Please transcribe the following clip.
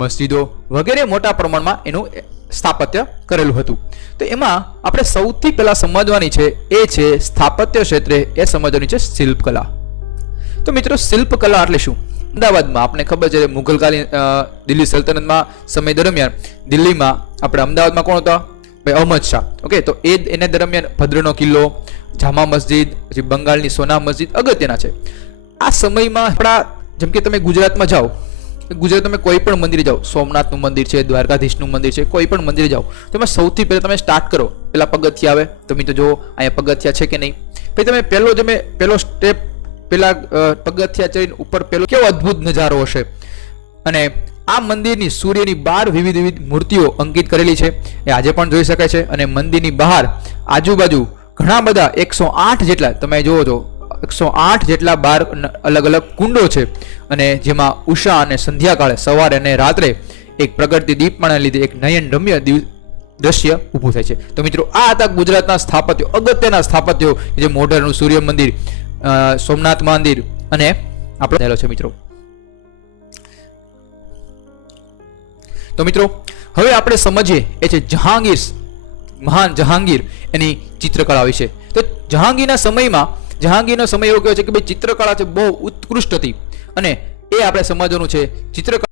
મસ્જિદો વગેરે મોટા પ્રમાણમાં એનું સ્થાપત્ય કરેલું હતું. તો એમાં આપણે સૌથી પહેલા સમજવાની છે એ છે સ્થાપત્ય ક્ષેત્રે એ સમજવાની છે શિલ્પકલા. તો મિત્રો શિલ્પકલા એટલે શું? અમદાવાદમાં આપણે ખબર છે મુઘલકાલીન દિલ્હી સલ્તનતમાં સમય દરમિયાન દિલ્હીમાં આપણે અમદાવાદમાં કોણ હતા? ભાઈ અહમદ શાહ. ઓકે, તો એને દરમિયાન ભદ્રનો કિલ્લો, જામા મસ્જિદ, પછી બંગાળની સોના મસ્જિદ અગત્યના છે. આ સમયમાં આપણા જેમ કે તમે ગુજરાતમાં જાઓ, ગુજરાત તમે કોઈ પણ મંદિરે જાઓ, સોમનાથનું મંદિર છે, દ્વારકાધીશનું મંદિર છે, કોઈ પણ મંદિરે જાઓ તો એમાં સૌથી પહેલાં તમે સ્ટાર્ટ કરો, પેલા પગથિયા આવે. તમે તો જો અહીંયા પગથિયા છે કે નહીં. પછી તમે પહેલો સ્ટેપ પેલા પગથિયા ચડીને ઉપર પેલો કેવો અદ્ભુત નજારો હશે. અને આ મંદિરની સૂર્યની બહાર વિવિધ મૂર્તિઓ અંકિત કરેલી છે, એ આજે પણ જોઈ શકાય છે. અને મંદિરની બહાર આજુબાજુ ઘણા બધા 108 જેટલા તમે જોવો છો, 108 જેટલા બાર અલગ અલગ કુંડો છે. અને જેમાં ઉષા અને સંધ્યાકાળે, સવારે અને રાત્રે એક પ્રગટતી દીપમાળાને લીધે એક નયન રમ્ય દ્રશ્ય ઊભું થાય છે. તો મિત્રો આ હતા ગુજરાતના સ્થાપત્યો, અગત્યના સ્થાપત્યો, જે મોઢેરાનું સૂર્ય મંદિર, સોમનાથ મંદિર અને આપણે થયેલો છે મિત્રો. તો મિત્રો હવે આપણે સમજીએ એ છે જહાંગીર, મહાન જહાંગીર એની ચિત્રકળા વિશે. તો જહાંગીરના સમયનો સમય એવો કહેવાય છે કે ભાઈ ચિત્રકળા છે બહુ ઉત્કૃષ્ટ હતી. અને એ આપણે સમજવાનું છે ચિત્રકળા